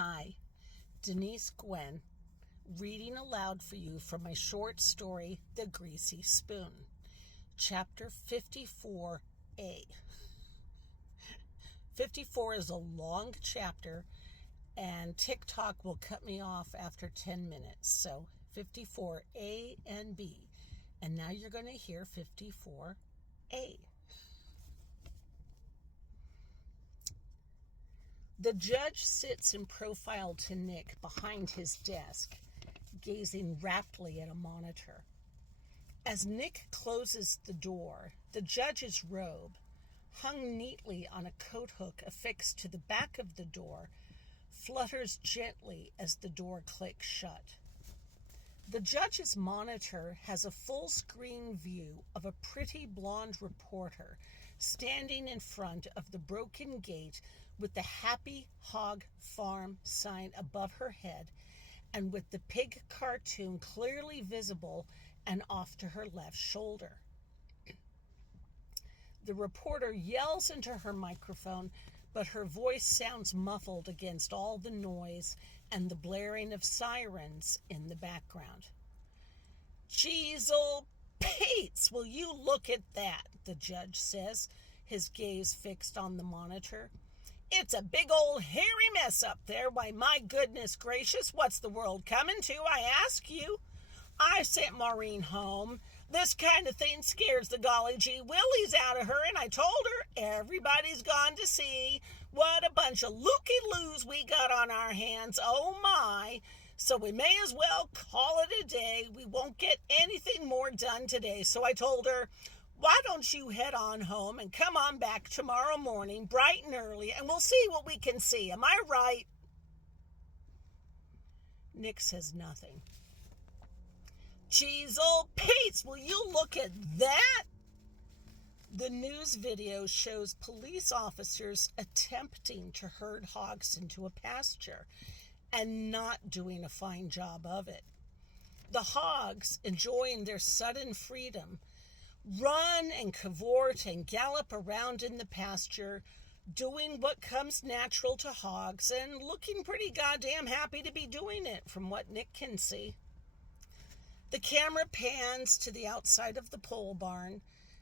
Hi, Denise Gwen, reading aloud for you from my short story, The Greasy Spoon, Chapter 54A. 54 is a long chapter, and TikTok will cut me off after 10 minutes. So 54A and B. And now you're going to hear 54A. The judge sits in profile to Nick behind his desk, gazing raptly at a monitor. As Nick closes the door, the judge's robe, hung neatly on a coat hook affixed to the back of the door, flutters gently as the door clicks shut. The judge's monitor has a full-screen view of a pretty blonde reporter standing in front of the broken gate with the Happy Hog Farm sign above her head and with the pig cartoon clearly visible and off to her left shoulder. The reporter yells into her microphone, but her voice sounds muffled against all the noise and the blaring of sirens in the background. "Jeezle Pates, will you look at that?" the judge says, his gaze fixed on the monitor. "It's a big old hairy mess up there. Why, my goodness gracious, what's the world coming to, I ask you? I sent Maureen home. This kind of thing scares the golly gee willies out of her, and I told her everybody's gone to see what a bunch of looky-loos we got on our hands. Oh my! So we may as well call it a day. We won't get anything more done today. So I told her, why don't you head on home and come on back tomorrow morning bright and early, and we'll see what we can see. Am I right?" Nick says nothing. "Jeezle Pates, will you look at that?" The news video shows police officers attempting to herd hogs into a pasture and not doing a fine job of it. The hogs, enjoying their sudden freedom, run and cavort and gallop around in the pasture, doing what comes natural to hogs and looking pretty goddamn happy to be doing it from what Nick can see. The camera pans to the outside of the pole barn,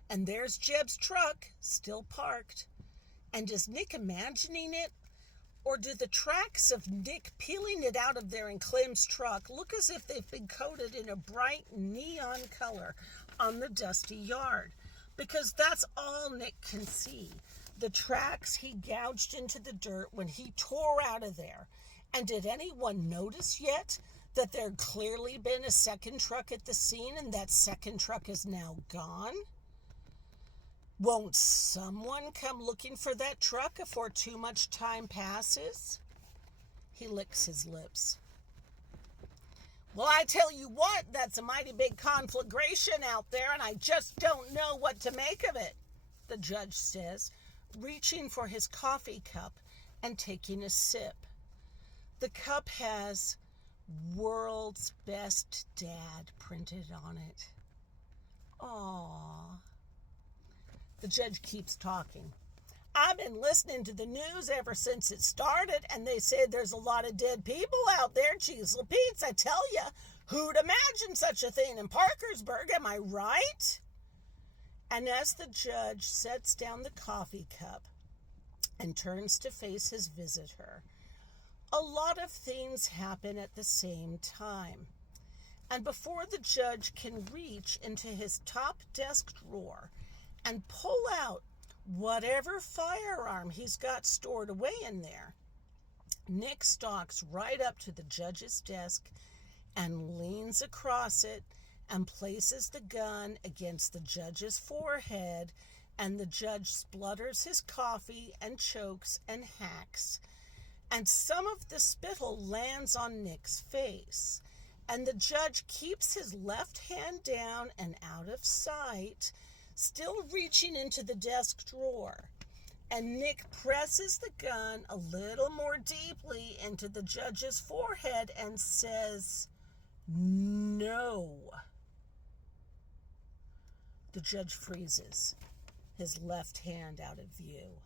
and there's Jeb's truck, still parked. And is Nick imagining it? Or do the tracks of Nick peeling it out of there in Clem's truck look as if they've been coated in a bright neon color on the dusty yard? Because that's all Nick can see. The tracks he gouged into the dirt when he tore out of there. And did anyone notice yet that there'd clearly been a second truck at the scene and that second truck is now gone? Won't someone come looking for that truck before too much time passes? He licks his lips. "Well, I tell you what, that's a mighty big conflagration out there, and I just don't know what to make of it," the judge says, reaching for his coffee cup and taking a sip. The cup has "World's Best Dad" printed on it. Aww. The judge keeps talking. "I've been listening to the news ever since it started, and they say there's a lot of dead people out there. Jeezle Pete's, I tell ya, who'd imagine such a thing in Parkersburg, am I right?" And as the judge sets down the coffee cup and turns to face his visitor, a lot of things happen at the same time. And before the judge can reach into his top desk drawer and pull out whatever firearm he's got stored away in there, Nick stalks right up to the judge's desk and leans across it and places the gun against the judge's forehead, and the judge splutters his coffee and chokes and hacks, and some of the spittle lands on Nick's face, and the judge keeps his left hand down and out of sight, still reaching into the desk drawer, and Nick presses the gun a little more deeply into the judge's forehead and says, "No." The judge freezes, his left hand out of view.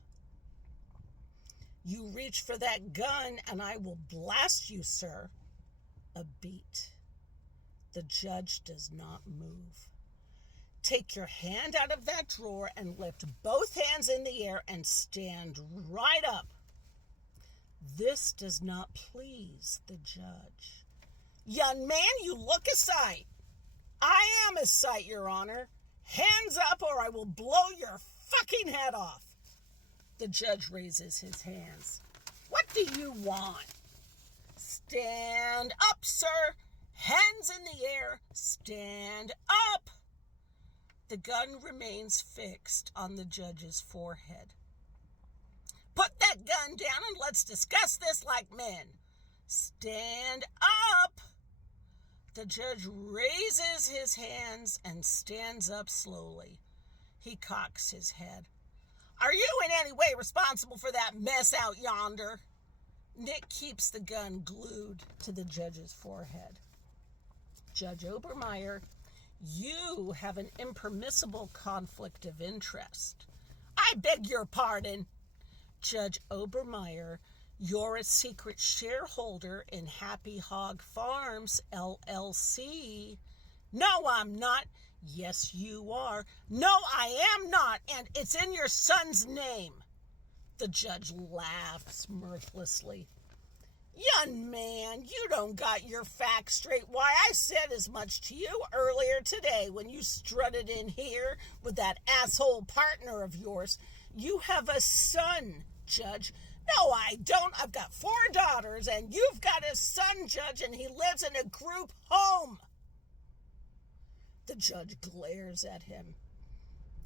You reach for that gun and I will blast you, sir. A beat. The judge does not move. Take your hand out of that drawer and lift both hands in the air and stand right up. This does not please the judge. Young man, you look a sight. I am a sight, Your Honor. Hands up or I will blow your fucking head off. The judge raises his hands. What do you want? Stand up, sir. Hands in the air. Stand up. The gun remains fixed on the judge's forehead. Put that gun down and let's discuss this like men. Stand up. The judge raises his hands and stands up slowly. He cocks his head. Are you in any way responsible for that mess out yonder? Nick keeps the gun glued to the judge's forehead. Judge Obermeyer, you have an impermissible conflict of interest. I beg your pardon. Judge Obermeyer, you're a secret shareholder in Happy Hog Farms, LLC. No, I'm not. Yes, you are. No, I am not, and it's in your son's name. The judge laughs mirthlessly. Young man, you don't got your facts straight. Why, I said as much to you earlier today when you strutted in here with that asshole partner of yours. You have a son, Judge. No, I don't. I've got 4 daughters, and you've got a son, Judge, and he lives in a group home. The judge glares at him.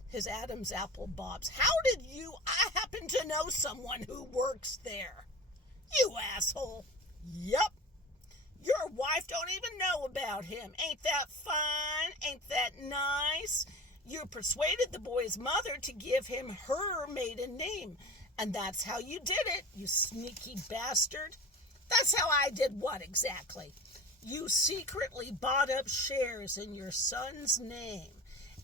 His Adam's apple bobs. How did I happen to know someone who works there. You asshole. Yup. Your wife don't even know about him. Ain't that fun? Ain't that nice? You persuaded the boy's mother to give him her maiden name. And that's how you did it, you sneaky bastard. That's how I did what exactly? You secretly bought up shares in your son's name.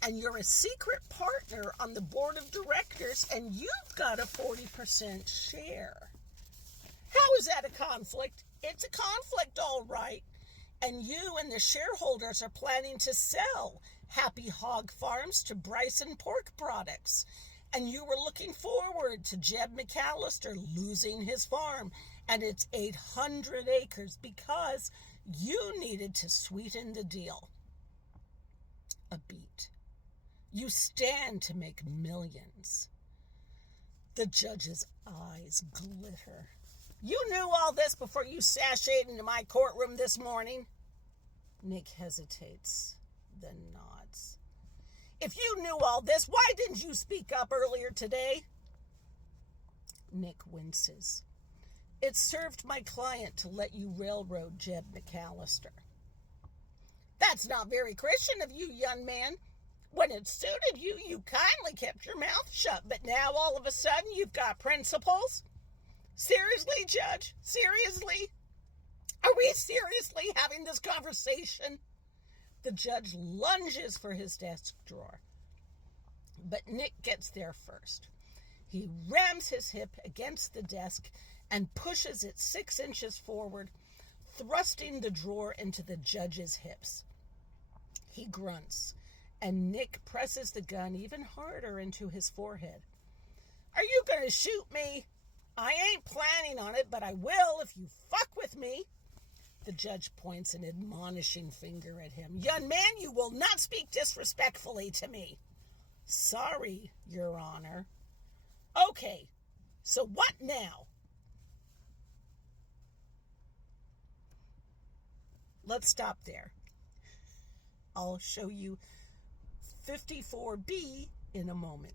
And you're a secret partner on the board of directors, and you've got a 40% share. How is that a conflict? It's a conflict, all right. And you and the shareholders are planning to sell Happy Hog Farms to Bryson Pork Products. And you were looking forward to Jeb McAllister losing his farm and its 800 acres because you needed to sweeten the deal. A beat. You stand to make millions. The judge's eyes glitter. You knew all this before you sashayed into my courtroom this morning? Nick hesitates, then nods. If you knew all this, why didn't you speak up earlier today? Nick winces. It served my client to let you railroad Jeb McAllister. That's not very Christian of you, young man. When it suited you, you kindly kept your mouth shut, but now all of a sudden you've got principles? Seriously, Judge? Seriously? Are we seriously having this conversation? The judge lunges for his desk drawer, but Nick gets there first. He rams his hip against the desk and pushes it 6 inches forward, thrusting the drawer into the judge's hips. He grunts, and Nick presses the gun even harder into his forehead. Are you going to shoot me? I ain't planning on it, but I will if you fuck with me. The judge points an admonishing finger at him. Young man, you will not speak disrespectfully to me. Sorry, Your Honor. Okay, so what now? Let's stop there. I'll show you 54B in a moment.